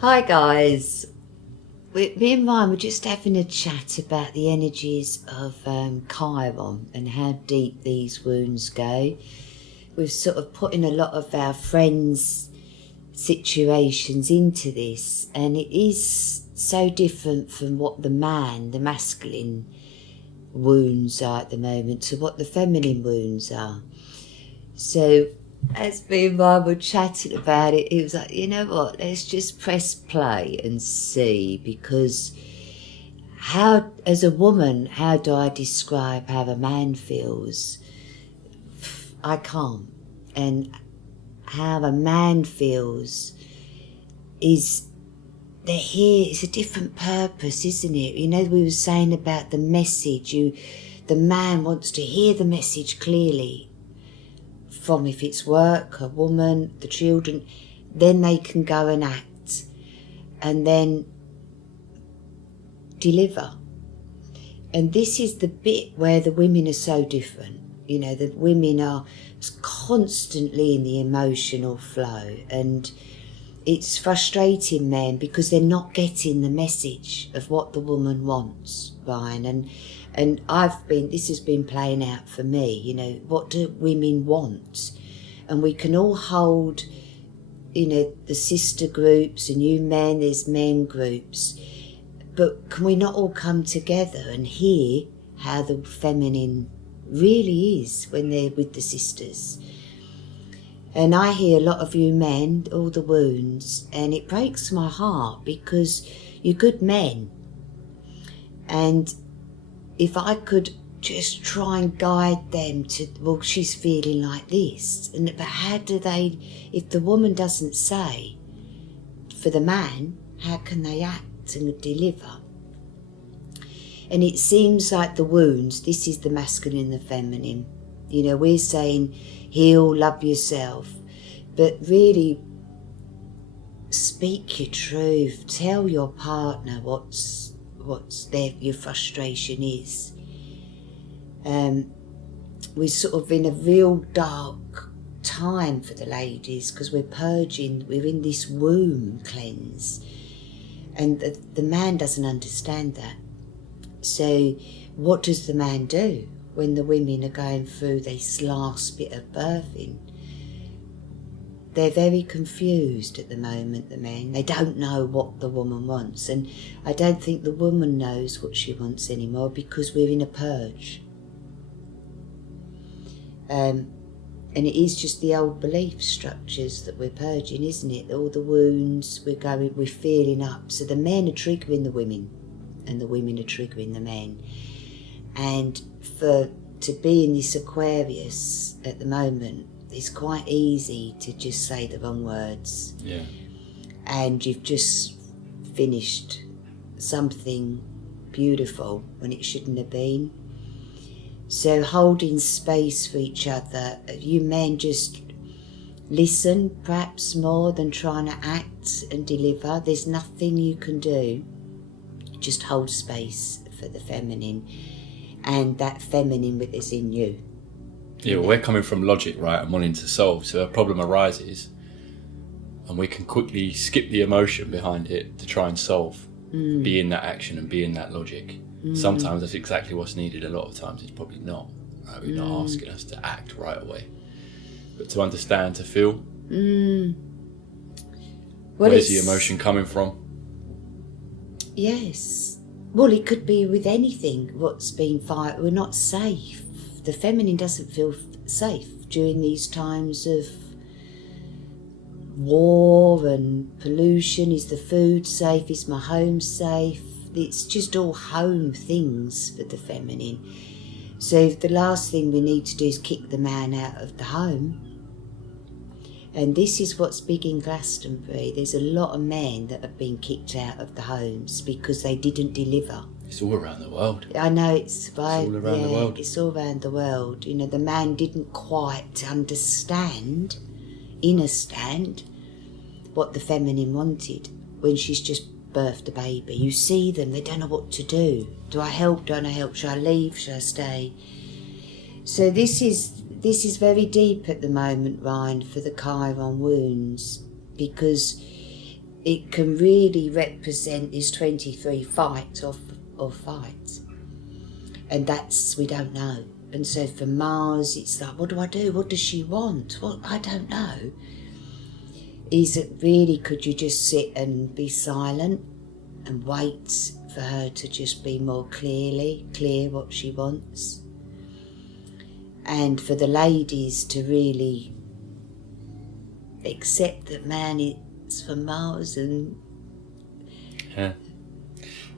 Hi guys, me and Ryan were just having a chat about the energies of Chiron and how deep these wounds go. We've sort of put in a lot of our friends' situations into this, and it is so different from what the masculine wounds are at the moment to what the feminine wounds are. So as me and Ryan were chatting about it, it was like, you know what, let's just press play and see, because as a woman, how do I describe how a man feels? I can't. And how a man feels is, they're here, it's a different purpose, isn't it? You know, we were saying about the message, the man wants to hear the message clearly, from if it's work, a woman, the children, then they can go and act and then deliver. And this is the bit where the women are so different. You know, the women are constantly in the emotional flow, and it's frustrating men because they're not getting the message of what the woman wants, Ryan. And this has been playing out for me, you know, what do women want? And we can all hold, you know, the sister groups, and you men, there's men groups. But can we not all come together and hear how the feminine really is when they're with the sisters? And I hear a lot of you men, all the wounds, and it breaks my heart because you're good men. And if I could just try and guide them to, well, she's feeling like this. But how do they, if the woman doesn't say for the man, how can they act and deliver? And it seems like the wounds, this is the masculine and the feminine. You know, we're saying heal, love yourself. But really, speak your truth. Tell your partner what's your frustration is. We're sort of in a real dark time for the ladies because we're purging, we're in this womb cleanse, and the man doesn't understand that. So what does the man do when the women are going through this last bit of birthing? They're very confused at the moment, the men. They don't know what the woman wants. And I don't think the woman knows what she wants anymore because we're in a purge. And it is just the old belief structures that we're purging, isn't it? All the wounds, we're feeling up. So the men are triggering the women and the women are triggering the men. And to be in this Aquarius at the moment, it's quite easy to just say the wrong words. Yeah. And you've just finished something beautiful when it shouldn't have been. So holding space for each other, you men just listen perhaps more than trying to act and deliver. There's nothing you can do. Just hold space for the feminine and that feminine that is in you. Yeah, well, we're coming from logic, right, and wanting to solve. So a problem arises and we can quickly skip the emotion behind it to try and solve. Be in that action and be in that logic. Sometimes that's exactly what's needed. A lot of times it's probably not. Right? We're not asking us to act right away, but to understand, to feel. Where's the emotion coming from? Yes. Well, it could be with anything. What's been fired, we're not safe. The feminine doesn't feel safe during these times of war and pollution. Is the food safe? Is my home safe? It's just all home things for the feminine. So the last thing we need to do is kick the man out of the home. And this is what's big in Glastonbury. There's a lot of men that have been kicked out of the homes because they didn't deliver. It's all around the world. I know it's all around the world. It's all around the world. You know, the man didn't quite understand, what the feminine wanted when she's just birthed a baby. You see them, they don't know what to do. Do I help? Don't I help? Should I leave? Should I stay? So this is very deep at the moment, Ryan, for the Chiron wounds, because it can really represent this 23 fight or fight. And that's, we don't know. And so for Mars, it's like, what do I do? What does she want? Well, I don't know. Is it really, could you just sit and be silent and wait for her to just be more clear what she wants? And for the ladies to really accept that, man, it's for Mars. And yeah,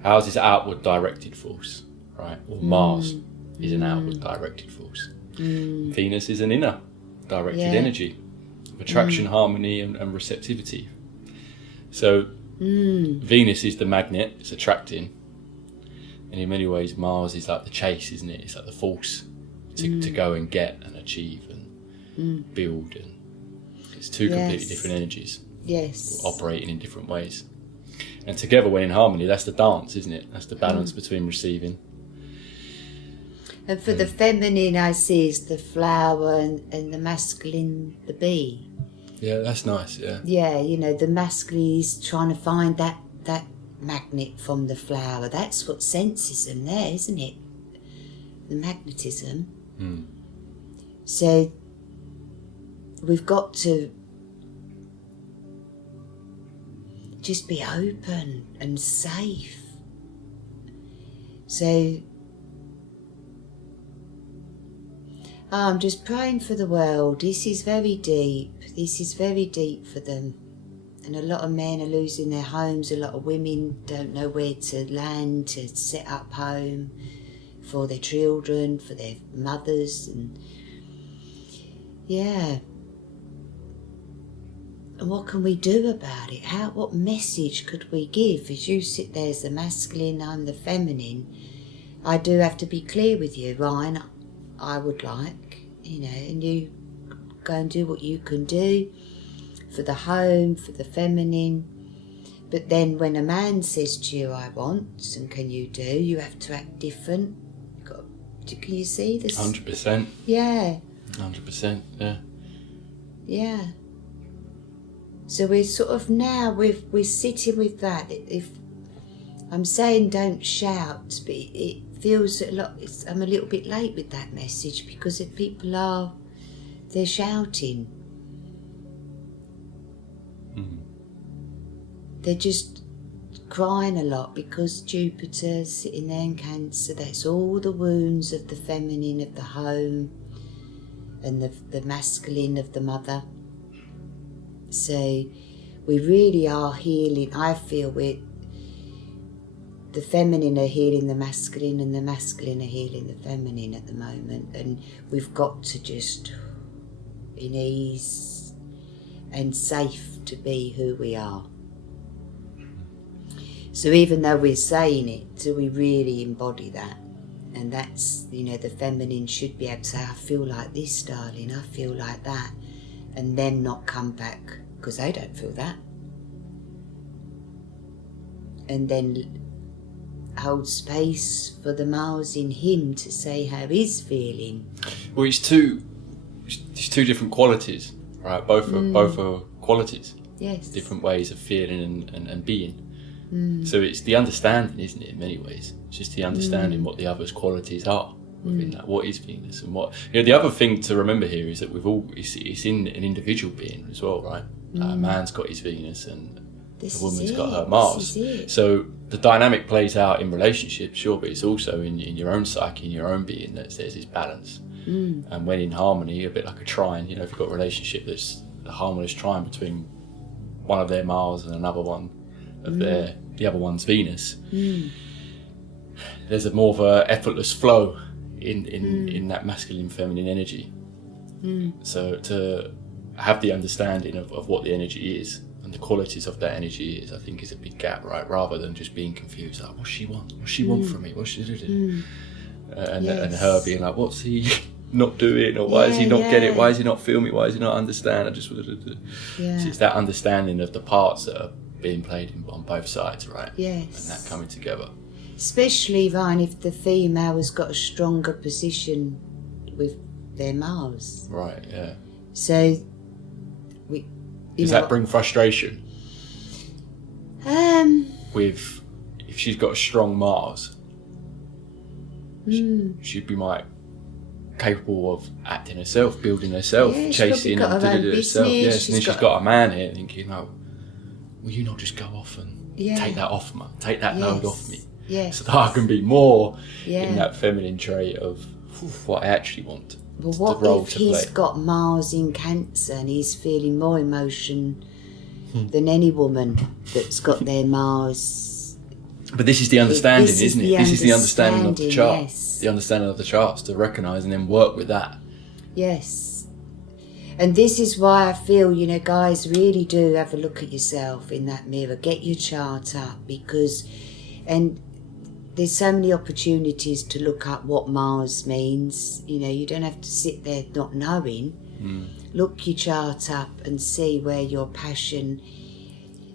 ours is outward directed force, right? Or Mars is an outward directed force. Venus is an inner directed energy of attraction, harmony and receptivity. So Venus is the magnet, it's attracting, and in many ways Mars is like the chase, isn't it? It's like the force to go and get and achieve and build, and it's two completely different energies operating in different ways, and together when in harmony, that's the dance, isn't it? That's the balance between receiving. And for the feminine, I see is the flower, and the masculine, the bee. Yeah, that's nice. Yeah, you know, the masculine is trying to find that magnet from the flower. That's what senses them there, isn't it? The magnetism. So we've got to just be open and safe. So I'm just praying for the world. This is very deep. This is very deep for them. And a lot of men are losing their homes. A lot of women don't know where to land, to set up home for their children, for their mothers. And yeah. And what can we do about it? What message could we give? As you sit there as the masculine, I'm the feminine. I do have to be clear with you, Ryan. I would like, you know, and you go and do what you can do for the home, for the feminine. But then when a man says to you, I want, and can you do, you have to act different. Can you see this? 100%. Yeah. 100%, yeah. Yeah. So we're sort of now, we're sitting with that. If I'm saying don't shout, but it feels I'm a little bit late with that message, because if people they're shouting. They're just crying a lot because Jupiter's sitting there in Cancer. That's all the wounds of the feminine of the home and the masculine of the mother. So we really are healing. I feel the feminine are healing the masculine, and the masculine are healing the feminine at the moment. And we've got to just, in ease and safe, to be who we are. So even though we're saying it, do we really embody that? And that's, you know, the feminine should be able to say, I feel like this, darling, I feel like that. And then not come back, because they don't feel that. And then hold space for the Mars in him to say how he's feeling. Well, it's two different qualities, right? Both are qualities. Yes. Different ways of feeling and being. So it's the understanding, isn't it, in many ways? It's just the understanding what the other's qualities are within that. What is Venus and what... You know, the other thing to remember here is that it's in an individual being as well, right? A man's got his Venus and the woman's got her Mars. So the dynamic plays out in relationships, sure, but it's also in your own psyche, in your own being, that there's this balance. And when in harmony, a bit like a trine, you know, if you've got a relationship, there's a harmonious trine between one of their Mars and another one of the other one's Venus. There's a more of a effortless flow in that masculine feminine energy. So to have the understanding of what the energy is and the qualities of that energy is, I think, is a big gap, right? Rather than just being confused, like, what's she want? What's she want from me? What's she do? And her being like, what's he not doing? Or why does he not get it? Why does he not feel me? Why does he not understand? So it's that understanding of the parts that are being played on both sides, right? Yes. And that coming together. Especially, Ryan, if the female has got a stronger position with their Mars. Right, yeah. So, does that bring frustration? With, if she's got a strong Mars, she'd be like capable of acting herself, building herself, chasing and doing it herself. Yes, and then she's got a man here thinking, "Oh, will you not just go off and take that off me, take that load off me, so that I can be more in that feminine trait of what I actually want." Well, what if he's got Mars in Cancer and he's feeling more emotion than any woman that's got their Mars? But this is the understanding, isn't it? This is the understanding of the chart. Yes. The understanding of the charts, to recognise and then work with that. Yes. And this is why I feel, you know, guys, really do have a look at yourself in that mirror. Get your chart up, because... And there's so many opportunities to look up what Mars means. You know, you don't have to sit there not knowing. Look your chart up and see where your passion...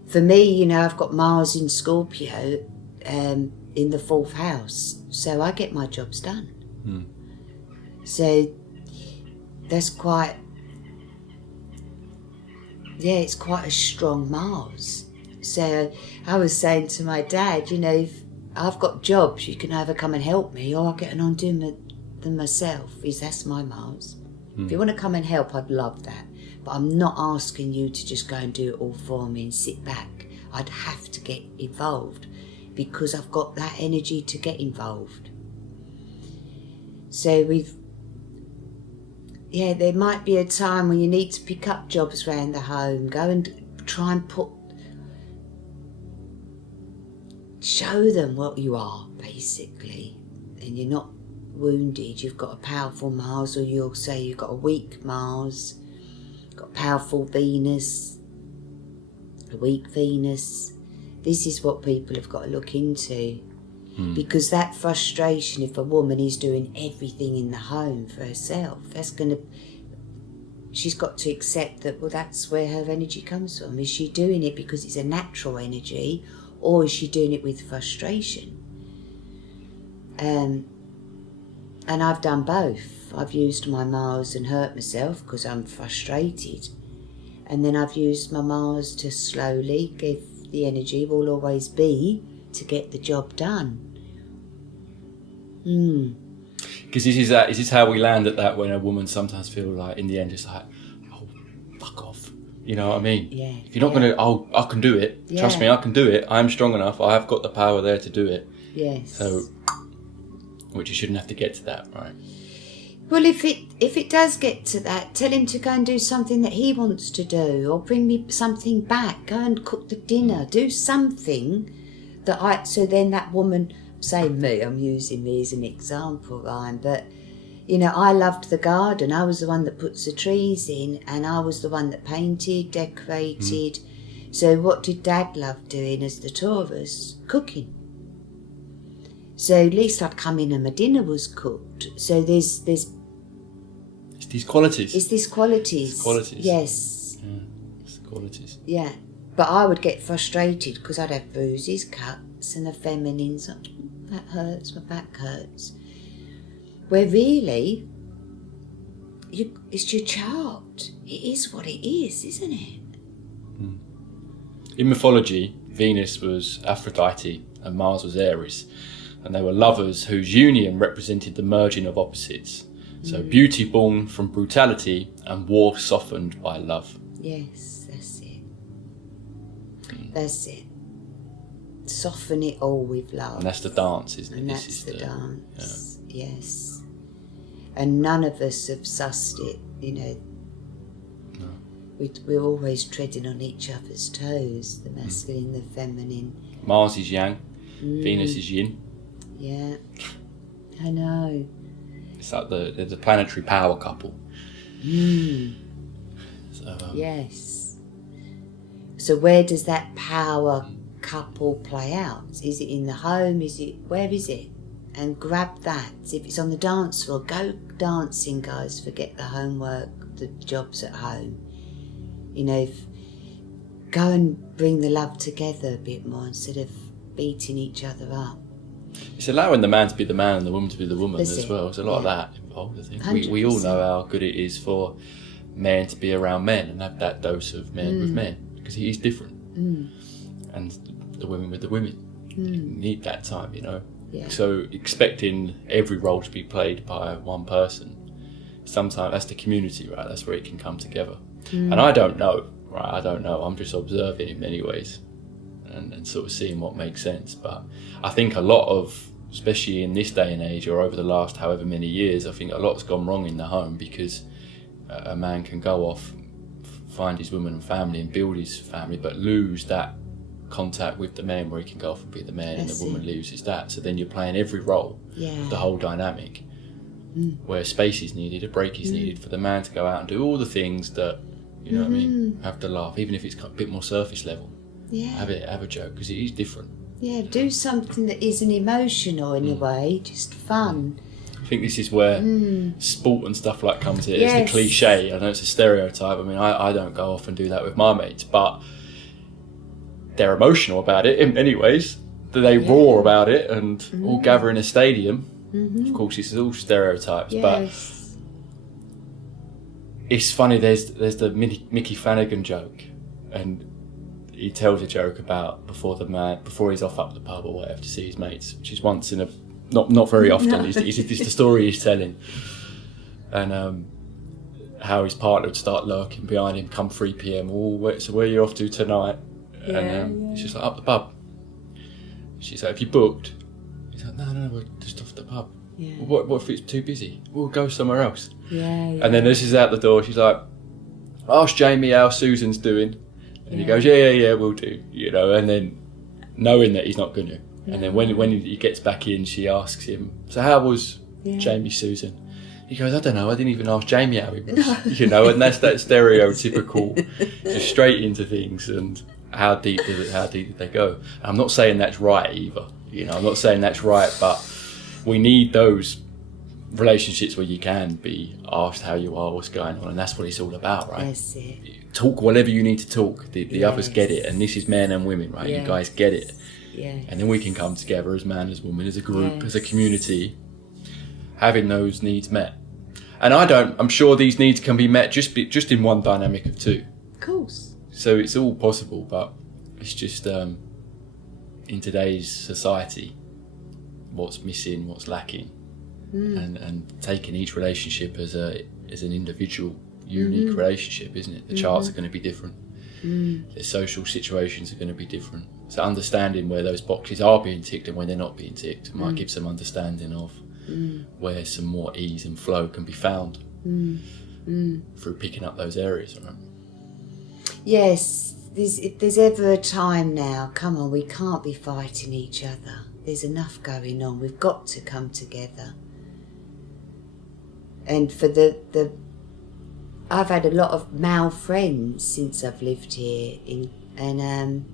For me, you know, I've got Mars in Scorpio in the 4th house, so I get my jobs done. So that's quite... Yeah, it's quite a strong Mars. So I was saying to my dad, you know, if I've got jobs, you can either come and help me or I'll get on doing them myself. That's my Mars. If you want to come and help, I'd love that. But I'm not asking you to just go and do it all for me and sit back. I'd have to get involved because I've got that energy to get involved. So there might be a time when you need to pick up jobs around the home. Go and try and show them what you are, basically. And you're not wounded. You've got a powerful Mars, or you'll say you've got a weak Mars, got a powerful Venus, a weak Venus. This is what people have got to look into. Because that frustration, if a woman is doing everything in the home for herself, she's got to accept that, well, that's where her energy comes from. Is she doing it because it's a natural energy, or is she doing it with frustration? And I've done both. I've used my Mars and hurt myself because I'm frustrated. And then I've used my Mars to slowly give the energy, will always be, to get the job done. Because is this how we land at that, when a woman sometimes feels like in the end it's like, oh, fuck off. You know what I mean? Yeah. If you're not going to, I can do it. Yeah. Trust me, I can do it. I'm strong enough. I have got the power there to do it. Yes. So, which you shouldn't have to get to that, right? Well, if it does get to that, tell him to go and do something that he wants to do, or bring me something back. Go and cook the dinner. Do something so then that woman, saying me, I'm using me as an example, Ryan, but, you know, I loved the garden. I was the one that puts the trees in, and I was the one that painted, decorated. So what did Dad love doing as the two of us? Cooking. So at least I'd come in and my dinner was cooked. So there's It's these qualities. It's these qualities. It's qualities. Yes. Yeah, it's the qualities. Yeah. But I would get frustrated because I'd have bruises, cuts, and the feminines. That hurts, my back hurts. Where really, it's your chart. It is what it is, isn't it? In mythology, Venus was Aphrodite and Mars was Aries. And they were lovers whose union represented the merging of opposites. So beauty born from brutality and war softened by love. Yes, that's it. That's it. Soften it all with love. And that's the dance, isn't it? And that's the dance, yes. And none of us have sussed it, you know. No. We're always treading on each other's toes, the masculine, the feminine. Mars is yang, Venus is yin. Yeah, I know. It's like the planetary power couple. So, yes. So where does that power couple play out? Is it in the home? Where is it? And grab that. If it's on the dance floor, go dancing, guys. Forget the homework, the jobs at home. You know, go and bring the love together a bit more instead of beating each other up. It's allowing the man to be the man and the woman to be the woman That's as it. well. There's a lot of that involved, I think. 100%. We all know how good it is for men to be around men and have that dose of men with men, because he is different. and the women with the women. You need that time, you know. Yeah. So expecting every role to be played by one person, sometimes that's the community, right? That's where it can come together. And I don't know, right? I don't know. I'm just observing in many ways and sort of seeing what makes sense. But I think a lot of, especially in this day and age or over the last however many years, I think a lot's gone wrong in the home because a man can go off, find his woman and family and build his family, but lose that contact with the man where he can go off and be the man and the woman loses that. So then you're playing every role, the whole dynamic, where space is needed, a break is needed for the man to go out and do all the things that, you know what I mean, have to laugh, even if it's a bit more surface level. Yeah. Have a joke, because it is different. Yeah, do something that isn't emotional in a way, just fun. I think this is where sport and stuff like comes in. It's the cliche. I know it's a stereotype. I mean, I don't go off and do that with my mates, but they're emotional about it in many ways. They roar about it and all gather in a stadium. Of course, this is all stereotypes, but it's funny. There's the Mickey Flanagan joke, and he tells a joke about before he's off up the pub or whatever to see his mates, which is once in a not very often. It's the story he's telling, and how his partner would start lurking behind him come 3 p.m. So where are you off to tonight? And she's like, up the pub. She's like, have you booked? He's like, no, we're just off the pub. What if it's too busy? We'll go somewhere else. And then as she's out the door, she's like, ask Jamie how Susan's doing. And he goes, yeah, we'll do, you know, and then knowing that he's not going to. And then when he gets back in, she asks him, so how was Jamie, Susan? He goes, I don't know, I didn't even ask Jamie how he was, you know, and that's that stereotypical, just straight into things, and how deep did they go? And I'm not saying that's right either, you know, I'm not saying that's right, but we need those relationships where you can be asked how you are, what's going on, and that's what it's all about, right? That's it. Talk whatever you need to talk. The others get it, and this is men and women, right? You guys get it. And then we can come together as man, as woman, as a group, as a community, having those needs met. And I'm sure these needs can be met just in one dynamic of two. Of course. So it's all possible, but it's just in today's society, what's missing, what's lacking, and taking each relationship as an individual, unique relationship, isn't it? The charts are going to be different. The social situations are going to be different. So understanding where those boxes are being ticked and where they're not being ticked might give some understanding of where some more ease and flow can be found through picking up those areas, right? Yes, if there's ever a time now, come on, we can't be fighting each other. There's enough going on. We've got to come together. And for I've had a lot of male friends since I've lived here, and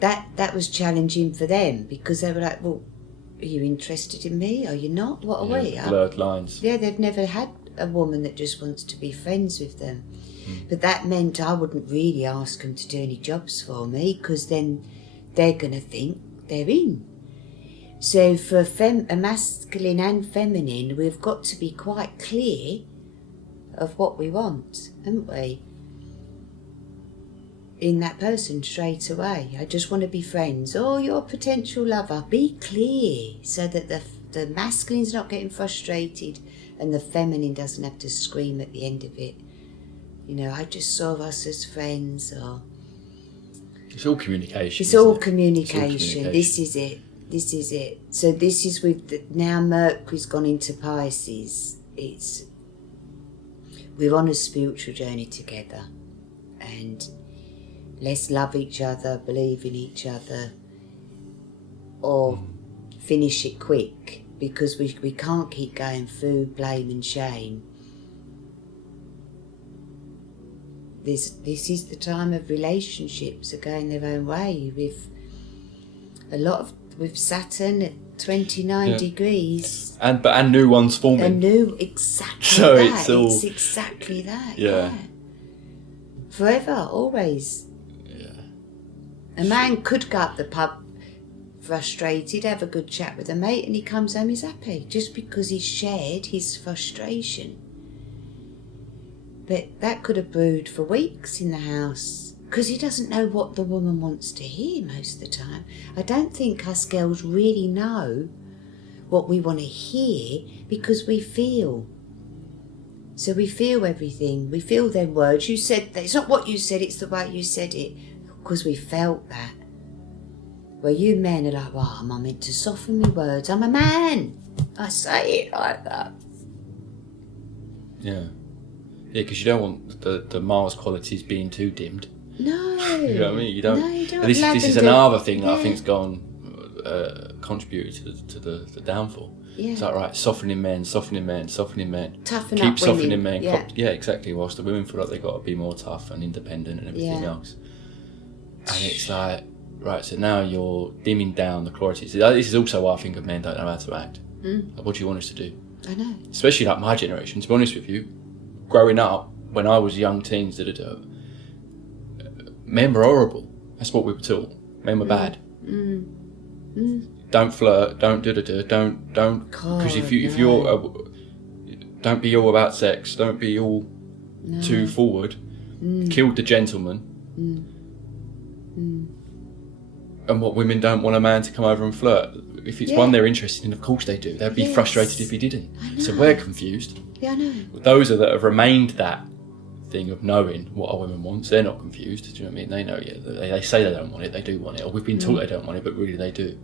that was challenging for them, because they were like, well, are you interested in me? Are you not? What are we? Blurred lines. Yeah, they've never had a woman that just wants to be friends with them. But that meant I wouldn't really ask them to do any jobs for me, because then they're going to think they're in. So for a masculine and feminine, we've got to be quite clear of what we want, haven't we? In that person straight away. I just want to be friends. Oh, you're a potential lover. Be clear so that the masculine's not getting frustrated and the feminine doesn't have to scream at the end of it. You know, I just saw us as friends, or... It's all communication. It's all communication. This is it. So this is now Mercury's gone into Pisces. We're on a spiritual journey together, and let's love each other, believe in each other, or finish it quick, because we can't keep going through blame and shame. This is the time of relationships are going their own way, with Saturn at 29 degrees, and new ones forming. It's exactly that. Yeah. Forever, always. Yeah. A man could go up the pub frustrated, have a good chat with a mate, and he comes home, he's happy, just because he's shared his frustration. But that could have brewed for weeks in the house, Because he doesn't know what the woman wants to hear most of the time. I don't think us girls really know what we want to hear because we feel. So we feel everything. We feel them words. You said that. It's not what you said, it's the way you said it. Because we felt that. Where you men are like, well, am I meant to soften my words? I'm a man. I say it like that. Yeah. Yeah, because you don't want the Mars qualities being too dimmed. No. You know what I mean? You don't. No, you don't. This is another thing that I yeah. think's gone contributed to the downfall. Yeah. It's like, right, softening men. Toughen Keep up softening women. men. Yeah. Yeah, exactly. Whilst the women feel like they've got to be more tough and independent and everything else. And it's like, right, so now you're dimming down the qualities. This is also why I think men don't know how to act. Like, what do you want us to do? I know. Especially like my generation, to be honest with you. Growing up, when I was young teens, men were horrible. That's what we were taught. Men were bad. Don't flirt. Don't Don't. Because if you're, don't be all about sex. Don't be all too forward. Killed the gentleman. And what women don't want a man to come over and flirt. If it's one they're interested in, of course they do. They'd be frustrated if he didn't. So we're confused. Yeah, I know. Those that have remained that thing of knowing what a woman wants, they're not confused. Do you know what I mean? They know, they say they don't want it, they do want it. Or we've been taught they don't want it, but really they do.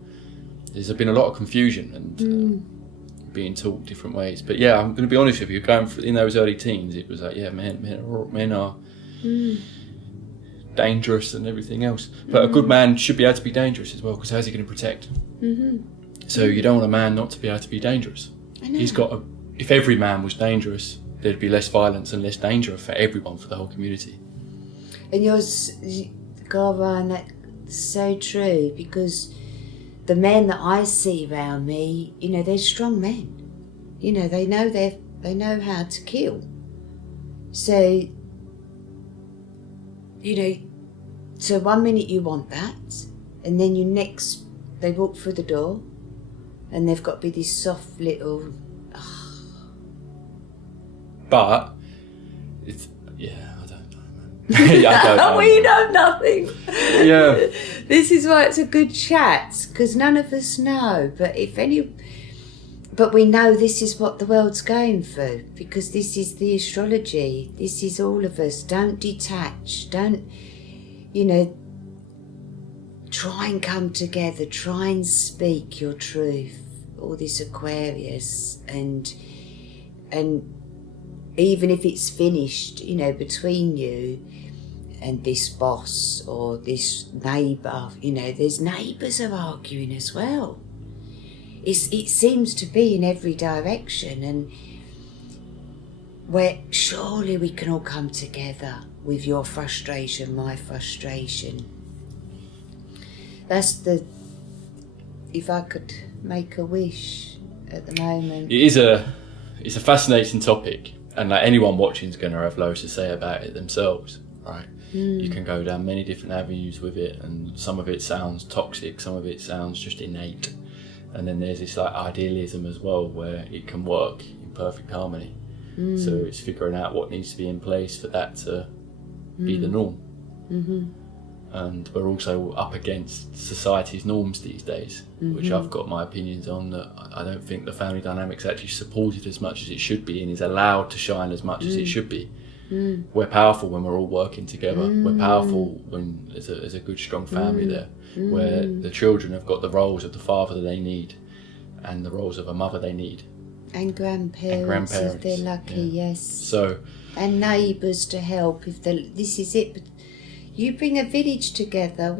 There's been a lot of confusion and being taught different ways. But yeah, I'm going to be honest with you, going in those early teens, it was like, yeah, men are dangerous and everything else. But a good man should be able to be dangerous as well, because how's he going to protect? So you don't want a man not to be able to be dangerous. I know. He's got if every man was dangerous, there'd be less violence and less danger for everyone, for the whole community. And yours, Garvan, that's so true, because the men that I see around me, they're strong men. They know how to kill. So, so one minute you want that, and then they walk through the door, and they've got to be this soft little. But it's I don't know, man. I don't know. We know nothing. Yeah. This is why it's a good chat, because none of us know. But we know this is what the world's going through, because this is the astrology. This is all of us. Don't detach. Don't, try and come together. Try and speak your truth. All this Aquarius and even if it's finished, between you and this boss or this neighbour, there's neighbours are arguing as well. It seems to be in every direction, and where surely we can all come together with your frustration, my frustration. That's if I could make a wish at the moment. It's a fascinating topic. And like anyone watching is going to have loads to say about it themselves, right? You can go down many different avenues with it, and some of it sounds toxic, some of it sounds just innate, and then there's this like idealism as well, where it can work in perfect harmony. So it's figuring out what needs to be in place for that to be the norm. And we're also up against society's norms these days, which I've got my opinions on, that I don't think the family dynamic's actually supported as much as it should be, and is allowed to shine as much as it should be. We're powerful when we're all working together. We're powerful when there's a good, strong family there, where the children have got the roles of the father that they need, and the roles of a mother they need. And grandparents if they're lucky, yes. So, and neighbours to help if this is it. But you bring a village together,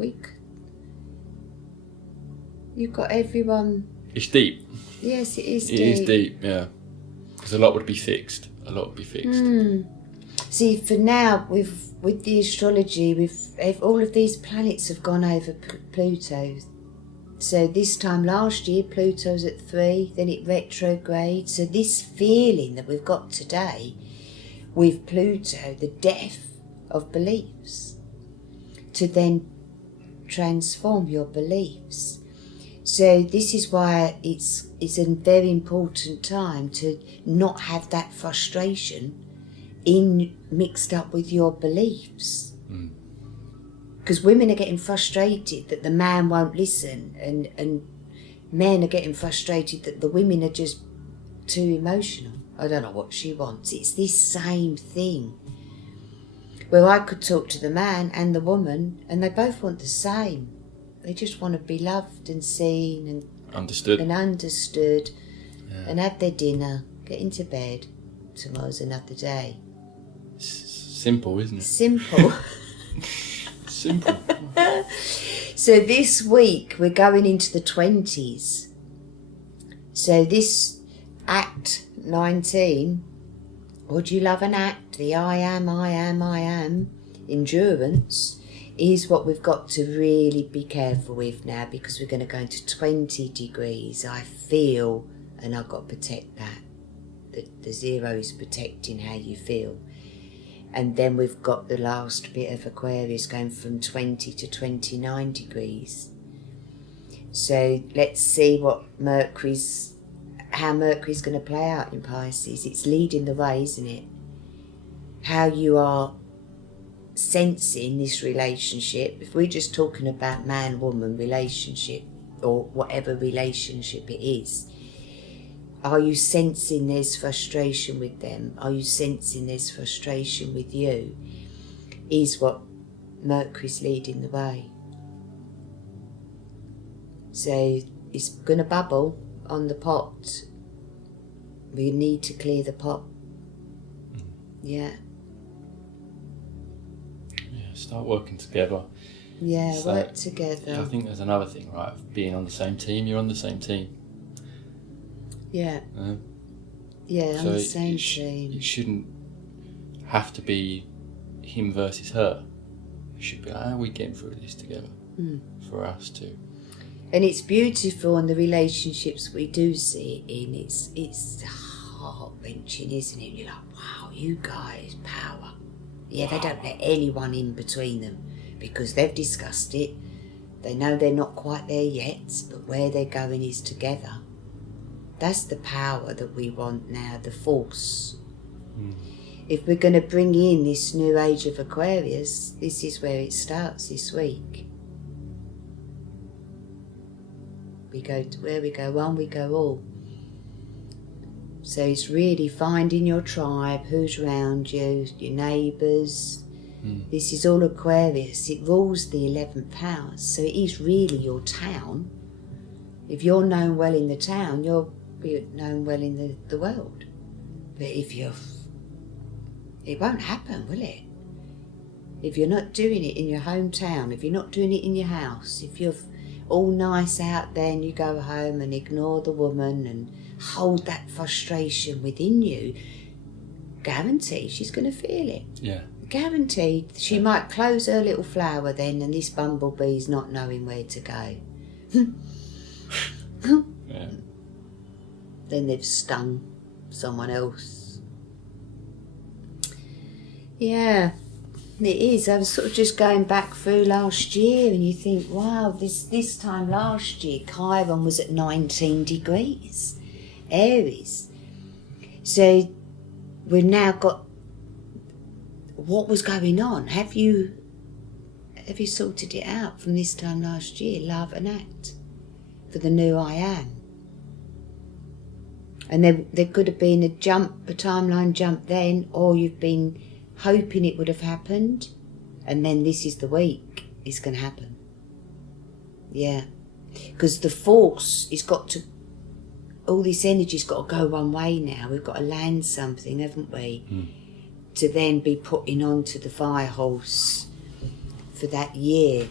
you've got everyone. It's deep. Yes, it is deep. It is deep, yeah. Because a lot would be fixed. See, for now, with the astrology, all of these planets have gone over Pluto. So this time last year, Pluto's at 3, then it retrograde. So this feeling that we've got today with Pluto, the death of beliefs, to then transform your beliefs. So this is why it's a very important time to not have that frustration mixed up with your beliefs. Because women are getting frustrated that the man won't listen, and men are getting frustrated that the women are just too emotional. I don't know what she wants. It's this same thing. Where I could talk to the man and the woman, and they both want the same. They just want to be loved and seen and understood, and have their dinner, get into bed. Tomorrow's another day. Simple, isn't it? Simple. Simple. So this week we're going into the 20s. So this Act 19, would you love an act? The I am endurance is what we've got to really be careful with now, because we're going to go into 20 degrees. I feel, and I've got to protect that. The 0 is protecting how you feel. And then we've got the last bit of Aquarius going from 20 to 29 degrees. So let's see what how Mercury's going to play out in Pisces. It's leading the way, isn't it? How you are sensing this relationship. If we're just talking about man-woman relationship, or whatever relationship it is, are you sensing there's frustration with them? Are you sensing there's frustration with you? Is what Mercury's leading the way. So it's going to bubble on the pot. We need to clear the pot. Yeah. Yeah, start working together. Yeah, So, work together. I think there's another thing, right? Of being on the same team. You're on the same team. Yeah. Yeah, on so the same team. It shouldn't have to be him versus her. It should be like, how are we getting through this together? For us too. And it's beautiful in the relationships we do see it in. It's heart-wrenching, isn't it? You're like, wow, you guys, power. Yeah, they don't let anyone in between them because they've discussed it. They know they're not quite there yet, but where they're going is together. That's the power that we want now, the force. If we're going to bring in this new age of Aquarius, this is where it starts this week. We go to where we go one, we go all. So it's really finding your tribe, who's around you, your neighbours. This is all Aquarius. It rules the 11th house. So it is really your town. If you're known well in the town, you'll be known well in the world. But if you're... it won't happen, will it? If you're not doing it in your hometown, if you're not doing it in your house, if you're all nice out there and you go home and ignore the woman and hold that frustration within you, guaranteed she's going to feel it. Yeah. Guaranteed. She might close her little flower then, and this bumblebee's not knowing where to go. Yeah. Then they've stung someone else. Yeah, it is. I was sort of just going back through last year, and you think, wow, this time last year, Chiron was at 19 degrees, Aries. So we've now got what was going on. Have you sorted it out from this time last year? Love and act for the new I am. And there could have been a timeline jump then, or you've been hoping it would have happened, and then this is the week it's going to happen. Yeah, because the force has got to, all this energy's got to go one way now. We've got to land something, haven't we? To then be putting onto the fire horse for that year.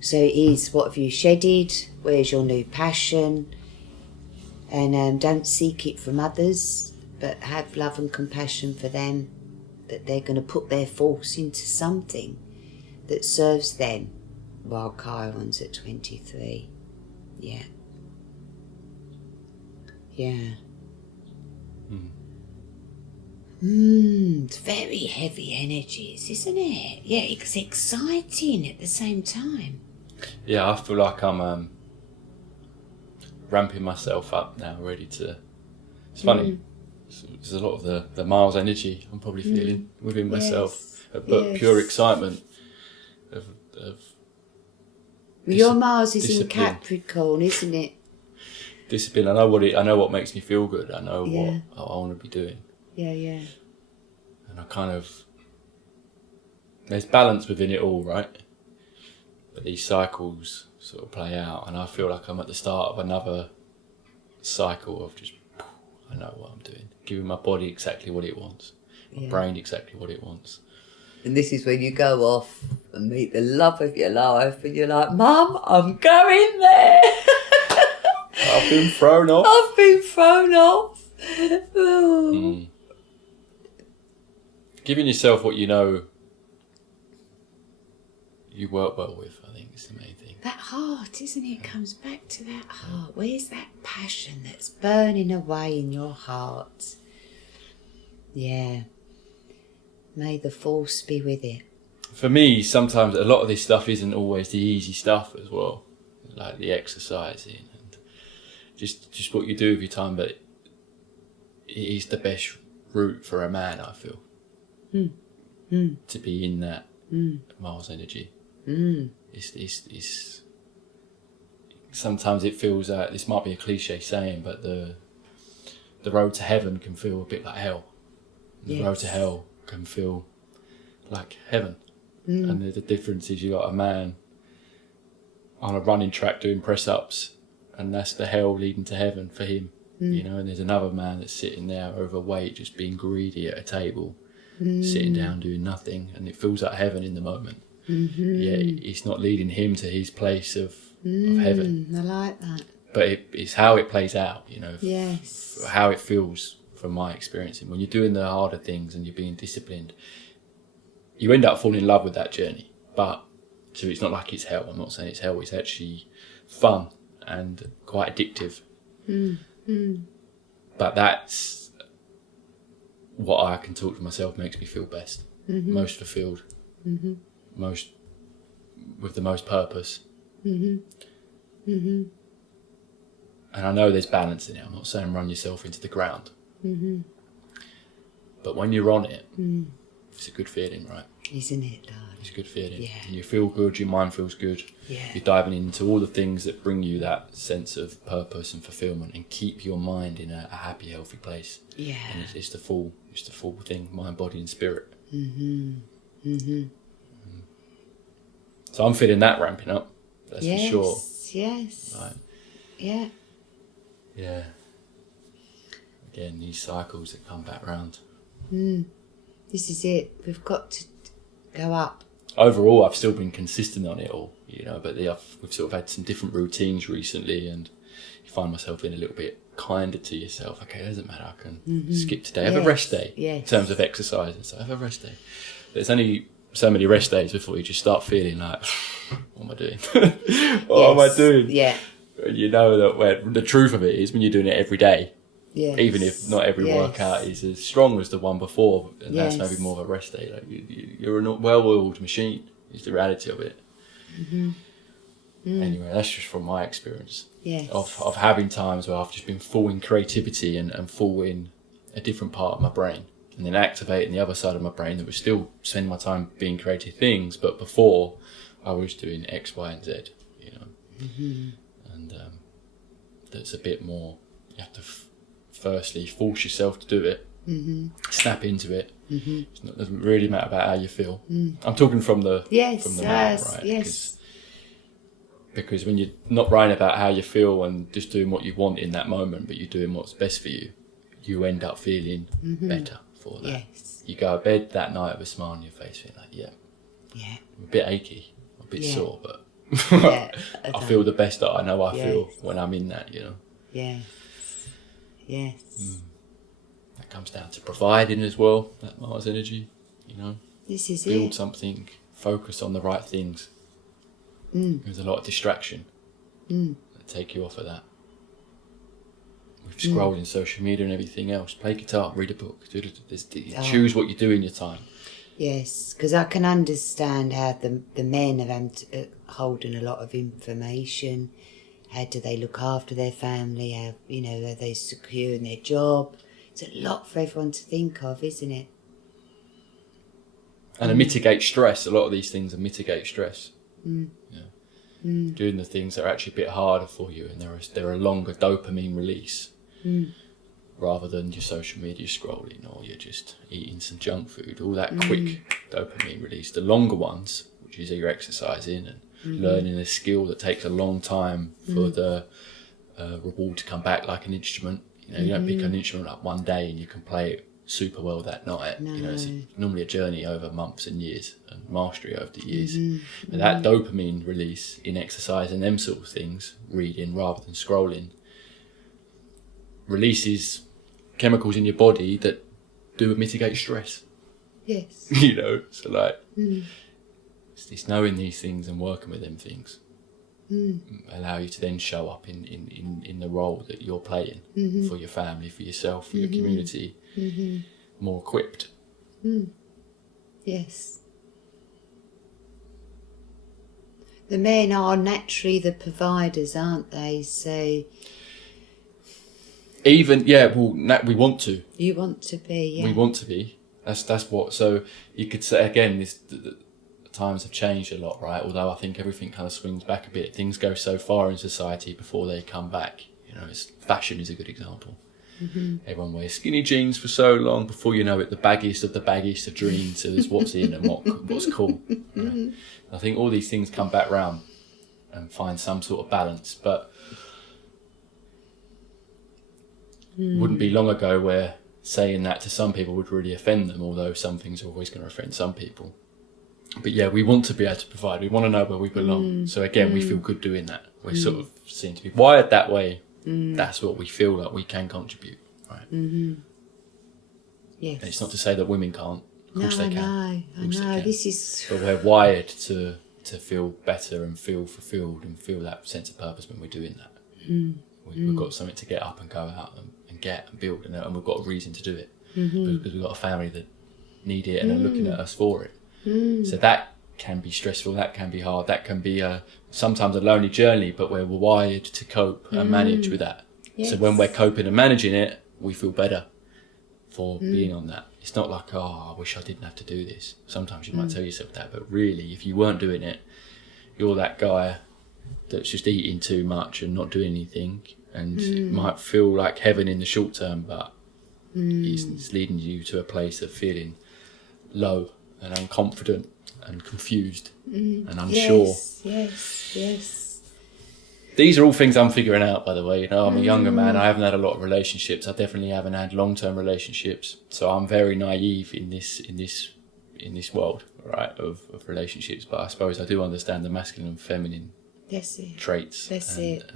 So it is, what have you shedded? Where's your new passion? And don't seek it from others, but have love and compassion for them, that they're going to put their force into something that serves them, while Chiron's at 23. Yeah. Yeah. It's very heavy energies, isn't it? Yeah, it's exciting at the same time. Yeah, I feel like I'm ramping myself up now, ready to... It's funny. There's a lot of the Mars energy I'm probably feeling within myself, but pure excitement. of Your Mars is in discipline. Capricorn, isn't it? Discipline. I know what makes me feel good. I know Yeah. what I want to be doing. Yeah, yeah. And I kind of, there's balance within it all, right? But these cycles sort of play out, and I feel like I'm at the start of another cycle of just, I know what I'm doing, giving my body exactly what it wants, my brain exactly what it wants. And this is when you go off and meet the love of your life, and you're like, Mum, I'm going there. I've been thrown off. I've been thrown off. Oh. Giving yourself what you know you work well with, I think, is the main thing. That heart, isn't it? Comes back to that heart. Where's that passion that's burning away in your heart? Yeah. May the force be with it. For me, sometimes a lot of this stuff isn't always the easy stuff as well, like the exercising and just what you do with your time, but it is the best route for a man, I feel, to be in that Mars energy. It's sometimes it feels like, this might be a cliche saying, but the road to heaven can feel a bit like hell. The road to hell can feel like heaven. And the difference is you got a man on a running track doing press-ups, and that's the hell leading to heaven for him. You know, and there's another man that's sitting there overweight, just being greedy at a table, sitting down doing nothing, and it feels like heaven in the moment. Yeah, it's not leading him to his place of heaven. I like that. But it's how it plays out, you know. Yes. How it feels from my experience. And when you're doing the harder things and you're being disciplined, you end up falling in love with that journey. But, so it's not like it's hell. I'm not saying it's hell. It's actually fun and quite addictive. But that's what I can talk to myself makes me feel best. Most fulfilled. Most, with the most purpose. And I know there's balance in it. I'm not saying run yourself into the ground. But when you're on it, it's a good feeling, right? Isn't it, darling? It's a good feeling. Yeah. And you feel good, your mind feels good. Yeah. You're diving into all the things that bring you that sense of purpose and fulfillment and keep your mind in a happy, healthy place. Yeah. And it's the full thing, mind, body and spirit. So I'm feeling that ramping up, that's for sure. Yes. Right. Yeah. Yeah. Again, these cycles that come back round. This is it. We've got to go up. Overall, I've still been consistent on it all, you know, but we've sort of had some different routines recently, and you find myself being a little bit kinder to yourself. Okay, it doesn't matter, I can skip today. Have a rest day in terms of exercise and stuff. Have a rest day. There's only so many rest days before you just start feeling like, what am I doing? What am I doing? Yeah. You know that the truth of it is when you're doing it every day, Yes. even if not every workout is as strong as the one before, and that's maybe more of a rest day. Like you're a well-oiled machine is the reality of it. Anyway, that's just from my experience of having times where I've just been full in creativity and full in a different part of my brain, and then activating the other side of my brain that was still spending my time being creative things, but before I was doing X, Y, and Z, you know. And that's a bit more, you have to firstly force yourself to do it, snap into it. It doesn't really matter about how you feel. I'm talking from the mind, right? Yes. Because when you're not writing about how you feel and just doing what you want in that moment, but you're doing what's best for you, you end up feeling better for that. Yes. You go to bed that night with a smile on your face, feeling like, I'm a bit achy, a bit sore, but I feel the best that I know I feel when I'm in that, you know. Yes. That comes down to providing as well, that Mars energy, you know. This is Build it. something, focus on the right things. There's a lot of distraction that take you off of that. With scrolling social media and everything else. Play guitar, read a book, choose what you do in your time. Yes, because I can understand how the men are holding a lot of information. How do they look after their family? How, you know, are they secure in their job? It's a lot for everyone to think of, isn't it? And to mitigate stress, a lot of these things are mitigate stress. Doing the things that are actually a bit harder for you, and they're a longer dopamine release, rather than your social media scrolling, or you're just eating some junk food, all that quick dopamine release. The longer ones, which is your exercising and learning a skill that takes a long time for the reward to come back, like an instrument. You don't pick an instrument up one day and you can play it super well that night. No. It's normally a journey over months and years, and mastery over the years. And that dopamine release in exercise and them sort of things, reading rather than scrolling, releases chemicals in your body that do mitigate stress. Yes. So like it's knowing these things and working with them things allow you to then show up in the role that you're playing for your family, for yourself, for your community, more equipped. Yes. The men are naturally the providers, aren't they? So even we want to. you want to be, We want to be. That's what. So you could say again, the times have changed a lot, right? Although I think everything kind of swings back a bit. Things go so far in society before they come back. Fashion is a good example. Everyone wears skinny jeans for so long. Before you know it, the baggiest of dreams. So there's what's in and what's cool. Right? I think all these things come back round and find some sort of balance. But wouldn't be long ago where saying that to some people would really offend them, although some things are always going to offend some people. But yeah, we want to be able to provide. We want to know where we belong. So again, we feel good doing that. We sort of seem to be wired that way. That's what we feel like we can contribute, right? Yes. And it's not to say that women can't. Of course they can. I know. This is. But we're wired to feel better and feel fulfilled and feel that sense of purpose when we're doing that. We've got something to get up and go out and get and build, and we've got a reason to do it because we've got a family that need it and are looking at us for it. So that can be stressful, that can be hard, that can be sometimes a lonely journey, but we're wired to cope and manage with that. Yes. So when we're coping and managing it, we feel better for being on that. It's not like, I wish I didn't have to do this. Sometimes you might tell yourself that, but really, if you weren't doing it, you're that guy that's just eating too much and not doing anything, and it might feel like heaven in the short term, but it's leading you to a place of feeling low and unconfident and confused and unsure. Yes. These are all things I'm figuring out, by the way. I'm a younger man. I haven't had a lot of relationships. I definitely haven't had long-term relationships. So I'm very naive in this world, right, of relationships. But I suppose I do understand the masculine and feminine traits. And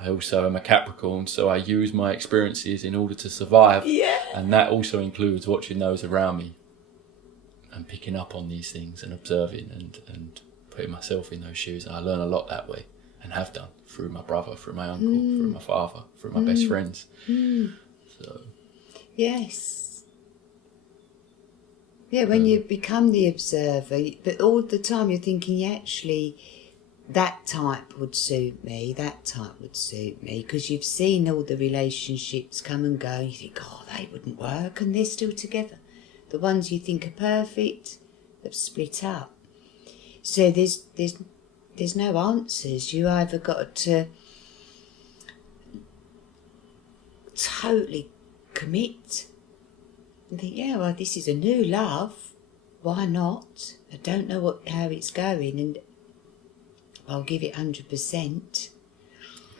I also am a Capricorn, so I use my experiences in order to survive. Yeah. And that also includes watching those around me and picking up on these things and observing and putting myself in those shoes. And I learn a lot that way, and have done, through my brother, through my uncle, through my father, through my best friends. So yes. Yeah, when you become the observer, but all the time you're thinking, actually, that type would suit me, because you've seen all the relationships come and go, and you think, they wouldn't work, and they're still together. The ones you think are perfect have split up. So there's no answers. You either got to totally commit and think, this is a new love. Why not? I don't know how it's going, and I'll give it 100%.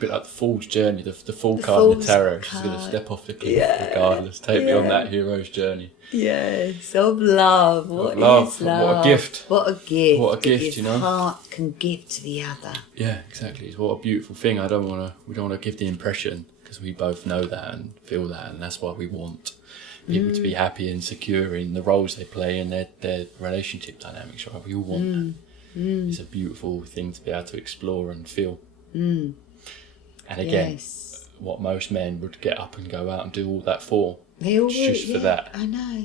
a bit like the Fool's journey, the Fool card in the tarot. She's going to step off the cliff regardless. Take me on that hero's journey. Yes, of love. What love. is love? What a gift. What a gift. What a gift, Your heart can give to the other. Yeah, exactly. It's what a beautiful thing. We don't want to give the impression, because we both know that and feel that, and that's why we want people to be happy and secure in the roles they play and their relationship dynamics. Right? We all want that. It's a beautiful thing to be able to explore and feel. And again, what most men would get up and go out and do all that for. They all just would, for that. I know.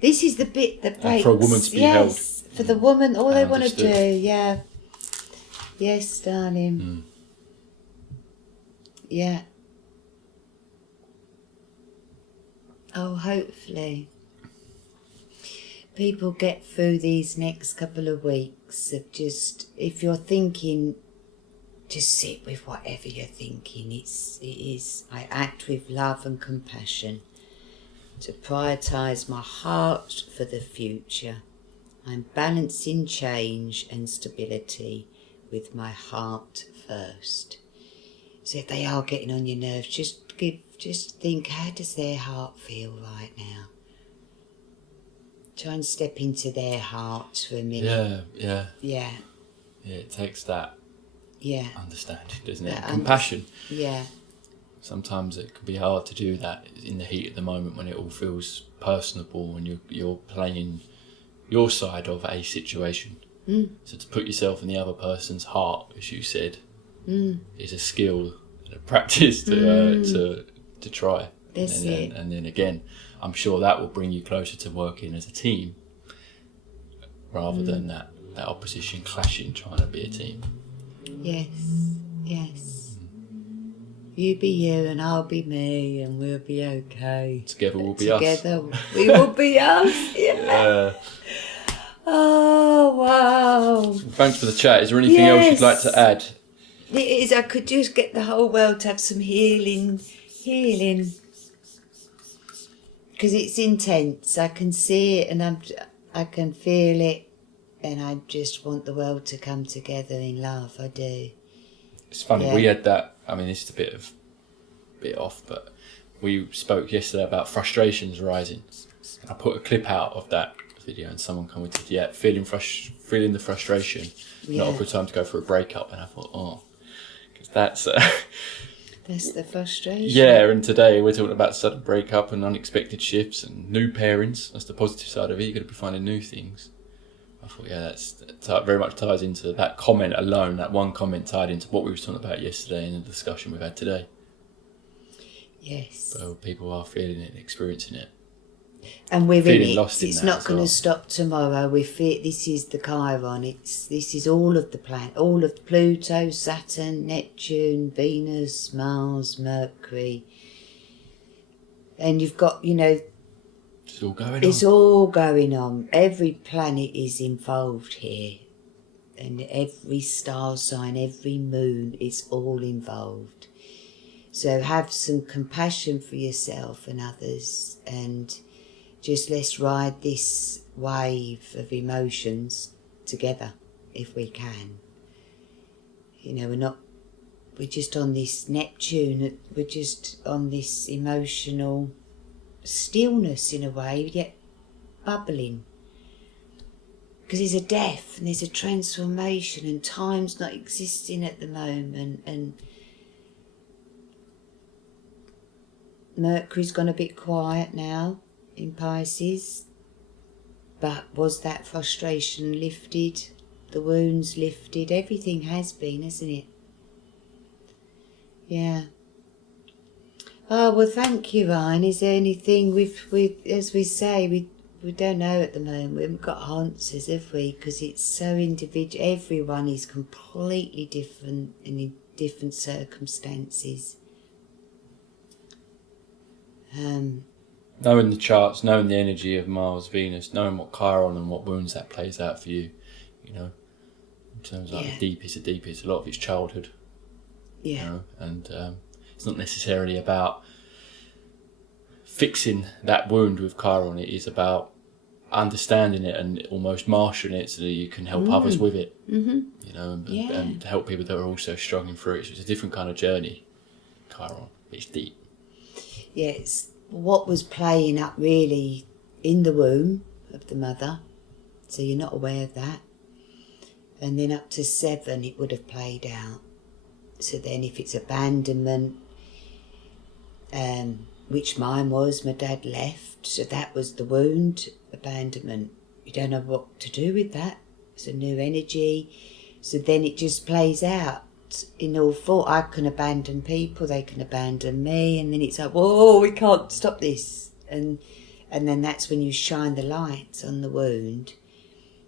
This is the bit that breaks. And for a woman to be held. For the woman, all they want to understood. do, Yes, darling. Yeah. Oh, hopefully. people get through these next couple of weeks of just, if you're thinking, just sit with whatever you're thinking. It is, I act with love and compassion to prioritise my heart for the future. I'm balancing change and stability with my heart first. So if they are getting on your nerves, just think, how does their heart feel right now? Try and step into their heart for a minute. Yeah, it takes that understanding, doesn't it? That Compassion. Yeah. Sometimes it can be hard to do that in the heat of the moment when it all feels personable and you're playing your side of a situation. So to put yourself in the other person's heart, as you said, is a skill and a practice to try. That's it. And then again, I'm sure that will bring you closer to working as a team rather than that opposition clashing, trying to be a team. Yes. You be you and I'll be me and we'll be okay. Together we'll be us. Together we will be us. Yeah. Oh, wow. Thanks for the chat. Is there anything else you'd like to add? It is. I could just get the whole world to have some healing. Because it's intense. I can see it and I can feel it. And I just want the world to come together in love. I do. It's funny, we had that, I mean, it's a bit off, but we spoke yesterday about frustrations rising. I put a clip out of that video and someone commented, feeling the frustration, not a good time to go for a breakup. And I thought, because that's... that's the frustration. Yeah, and today we're talking about sudden breakup and unexpected shifts and new pairings. That's the positive side of it. You're going to be finding new things. I thought, that very much ties into that comment alone. That one comment tied into what we were talking about yesterday in the discussion we've had today. Yes. So people are feeling it and experiencing it. And we're feeling in it. Lost It's in not going to stop tomorrow. This is the Chiron. This is all of the planet, all of Pluto, Saturn, Neptune, Venus, Mars, Mercury. And you've got, it's all going on. It's all going on. Every planet is involved here. And every star sign, every moon is all involved. So have some compassion for yourself and others and just let's ride this wave of emotions together if we can. We're just on this Neptune, we're just on this emotional stillness in a way, yet bubbling. Because there's a death and there's a transformation and time's not existing at the moment and Mercury's gone a bit quiet now in Pisces, but was that frustration lifted? The wounds lifted? Everything has been, hasn't it? Yeah. Oh, well, thank you, Ryan. Is there anything as we say, we don't know at the moment. We haven't got answers, have we? Because it's so individual. Everyone is completely different and in different circumstances. Knowing the charts, knowing the energy of Mars, Venus, knowing what Chiron and what wounds that plays out for you, in terms of the deepest, a lot of it's childhood. Yeah. And it's not necessarily about fixing that wound with Chiron. It is about understanding it and almost marshalling it so that you can help others with it. Mm-hmm. And help people that are also struggling through it. So it's a different kind of journey, Chiron. It's deep. Yeah, it's what was playing up really in the womb of the mother, so you're not aware of that. And then up to 7 it would have played out. So then if it's abandonment, which mine was, my dad left, so that was the wound, abandonment. You don't know what to do with that. It's a new energy. So then it just plays out in all four. I can abandon people, they can abandon me, and then it's like, whoa, we can't stop this. And then that's when you shine the light on the wound.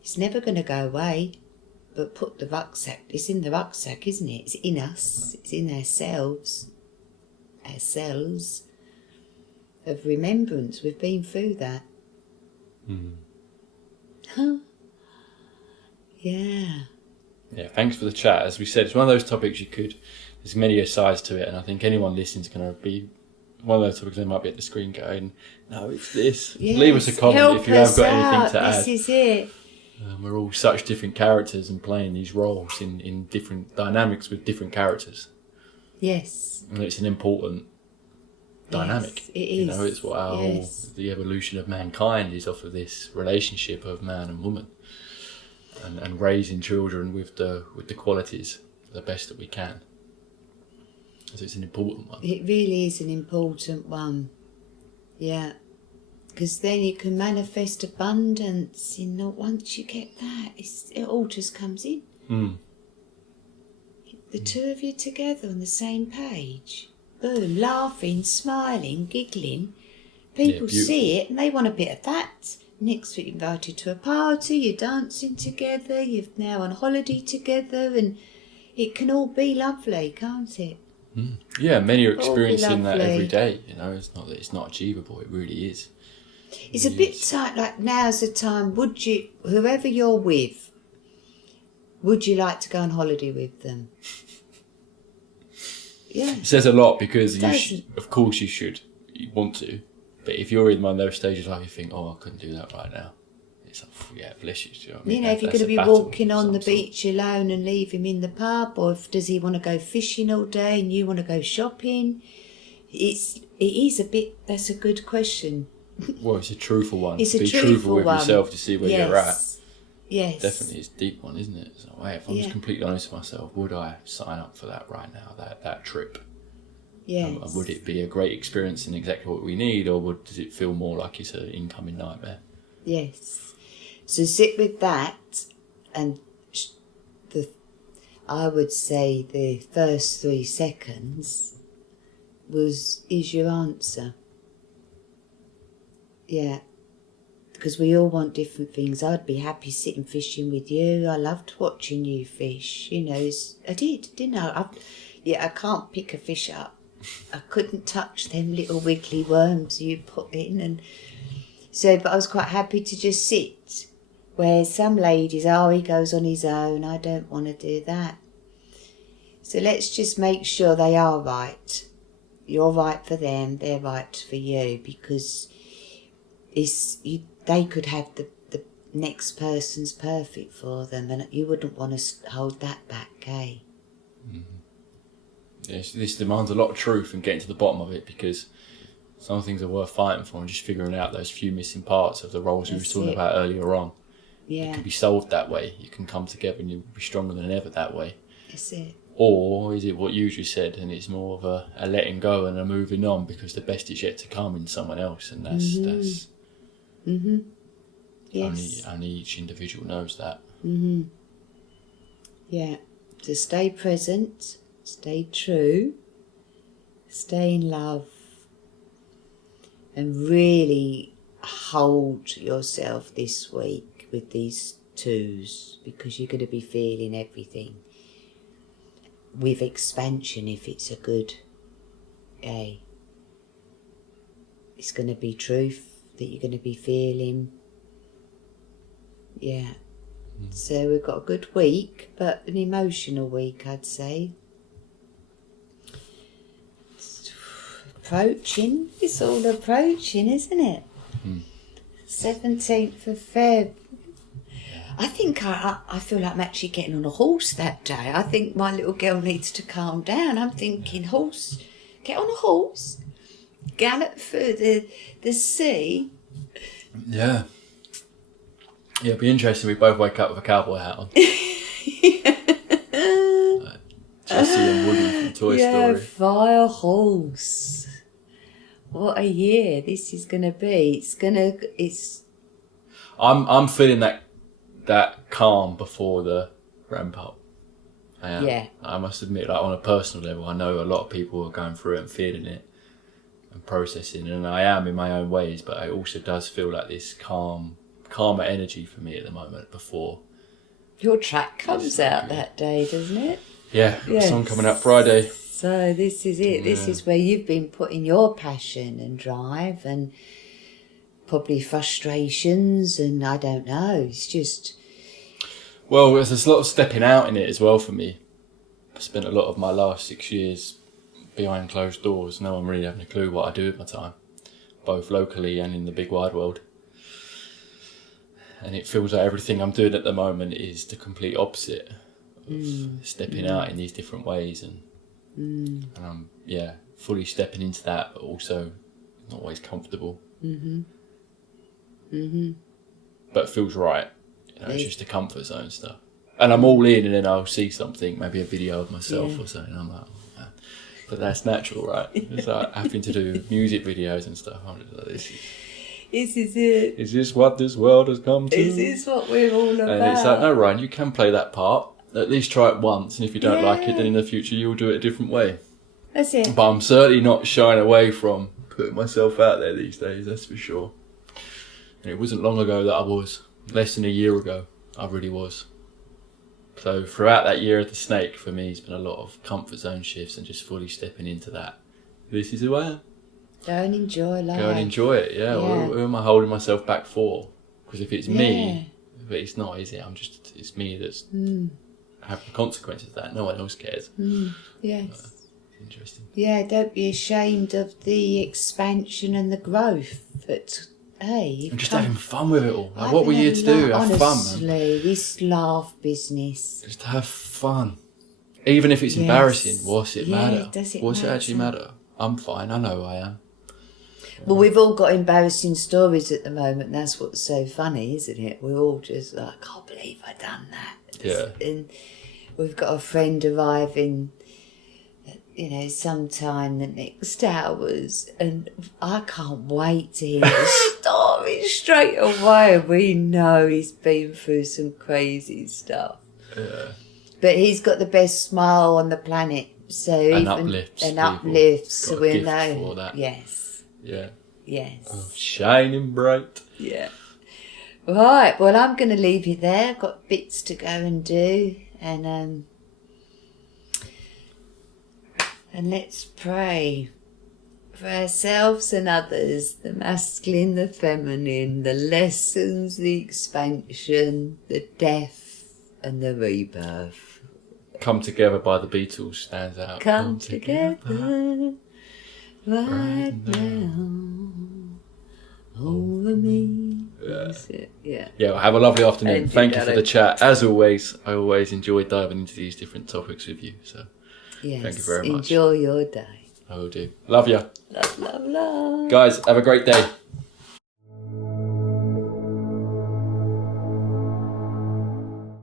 It's never going to go away, but put the rucksack, it's in the rucksack, isn't it? It's in us, it's in ourselves of remembrance. We've been through that. Yeah. Yeah, thanks for the chat. As we said, it's one of those topics there's many sides to it, and I think anyone listening is going to be one of those topics they might be at the screen going, no, it's this. Yes, Leave us a comment if you have got anything to add. This is it. We're all such different characters and playing these roles in different dynamics with different characters. Yes. And it's an important dynamic. Yes, it is. It's what the evolution of mankind is off of this relationship of man and woman. And raising children with the qualities the best that we can. So it's an important one. It really is an important one. Yeah. Because then you can manifest abundance. Once you get that, it all just comes in. The two of you together on the same page. Boom, laughing, smiling, giggling. People see it and they want a bit of that. Next week, invited to a party, you're dancing together, you're now on holiday together, and it can all be lovely, can't it? Yeah, many are experiencing that every day. It's not that it's not achievable, it really is. It's a bit tight, like now's the time, whoever you're with, would you like to go on holiday with them? Yeah. It says a lot because of course you should, you want to. But if you're in one of those stages like you think, I couldn't do that right now. It's like, yeah, bless you. Do you know what I mean? If you're going to be walking on the beach alone and leave him in the pub, or does he want to go fishing all day and you want to go shopping? That's a good question. Well, it's a truthful one. It's a be truthful truthful with one. yourself to see where you're at. Yes. Definitely, it's a deep one, isn't it? So, if I'm just completely honest with myself, would I sign up for that right now, that trip? Yes. Would it be a great experience and exactly what we need, or does it feel more like it's an incoming nightmare? Yes. So sit with that, and I would say the first 3 seconds is your answer. Yeah. Because we all want different things. I'd be happy sitting fishing with you. I loved watching you fish. I did, didn't I? I can't pick a fish up. I couldn't touch them little wiggly worms you put in, but I was quite happy to just sit. Where some ladies, he goes on his own, I don't want to do that. So let's just make sure they are right. You're right for them, they're right for you, because they could have the next person's perfect for them, and you wouldn't want to hold that back, eh? Mm-hmm. Yes, this demands a lot of truth and getting to the bottom of it, because some things are worth fighting for, and just figuring out those few missing parts of the roles we were talking about earlier on. Yeah. It can be solved that way. You can come together and you'll be stronger than ever that way. That's it. Or is it what you just said, and it's more of a letting go and a moving on, because the best is yet to come in someone else, and that's Yes. only each individual knows that. Yeah. So stay present. Stay true, stay in love, and really hold yourself this week with these twos, because you're going to be feeling everything with expansion. If it's a good it's going to be truth that you're going to be feeling. Yeah. So we've got a good week, but an emotional week, I'd say. Approaching, it's all approaching, isn't it? 17th of Feb. I think I feel like I'm actually getting on a horse that day. I think my little girl needs to calm down. I'm thinking, horse, get on a horse, gallop through the sea. Yeah. Yeah, it'll be interesting. We both wake up with a cowboy hat on. Jessie and Woody from Toy Story. Fire horse. What a year this is going to be. I'm feeling that calm before the ramp up. I must admit, like, on a personal level, I know a lot of people are going through it and feeling it and processing, and I am in my own ways, but it also does feel like this calmer energy for me at the moment before. Your track comes out that day, doesn't it? Yeah, yes. Song coming out Friday. So this is it. Yeah. This is where you've been putting your passion and drive and probably frustrations, and I don't know. It's just Well, there's a lot of stepping out in it as well for me. I spent a lot of my last 6 years behind closed doors, no one really having a clue what I do with my time, both locally and in the big wide world. And it feels like everything I'm doing at the moment is the complete opposite of stepping out in these different ways, and I'm fully stepping into that, but also not always comfortable. But it feels right. It's just the comfort zone stuff. And I'm all in, and then I'll see something, maybe a video of myself or something. I'm like, oh, man. But that's natural, right? It's like having to do music videos and stuff. I'm just like, This is it. Is this what this world has come to? Is this what we're all about? And it's like, no, Ryan, you can play that part. At least try it once, and if you don't like it, then in the future you'll do it a different way. that's it. But I'm certainly not shying away from putting myself out there these days, that's for sure. And it wasn't long ago that I was. Less than a year ago, I really was. So throughout that year of the snake, for me, it's been a lot of comfort zone shifts and just fully stepping into that. This is who I am. Go and enjoy life. Go and enjoy it, yeah. Who am I holding myself back for? Because if it's me, but it's not, is it? It's me that's having the consequences of that. No one else cares. Yes. It's interesting. Yeah, don't be ashamed of the expansion and the growth. But hey, And just having fun with it all. Like, what we're here to do, have fun, man. Honestly, this laugh business. Just have fun. Even if it's embarrassing, what's it matter? Does it What's it matter? actually matter? I'm fine, I know I am. Well, we've all got embarrassing stories at the moment. And that's what's so funny, isn't it? We're all just like, I can't believe I done that. Yeah. And we've got a friend arriving, sometime the next hours, and I can't wait to hear the story straight away. We know he's been through some crazy stuff. Yeah. But he's got the best smile on the planet. So And even, uplifts and people. uplifts. Got a We gift know. for that. Yes. Yeah. Yes. Oh, shining bright. Yeah. Right. Well, I'm going to leave you there. I've got bits to go and do, and let's pray for ourselves and others. The masculine, the feminine, the lessons, the expansion, the death, and the rebirth. Come Together by the Beatles stands out. Come together right now over me. That's it. Yeah. Yeah, well, have a lovely afternoon. And you, Thank you for darling. the chat. As always, I always enjoy diving into these different topics with you. So Yes. Thank you very much. Enjoy your day. I will do. Love you. Love, love, love. Guys, have a great day.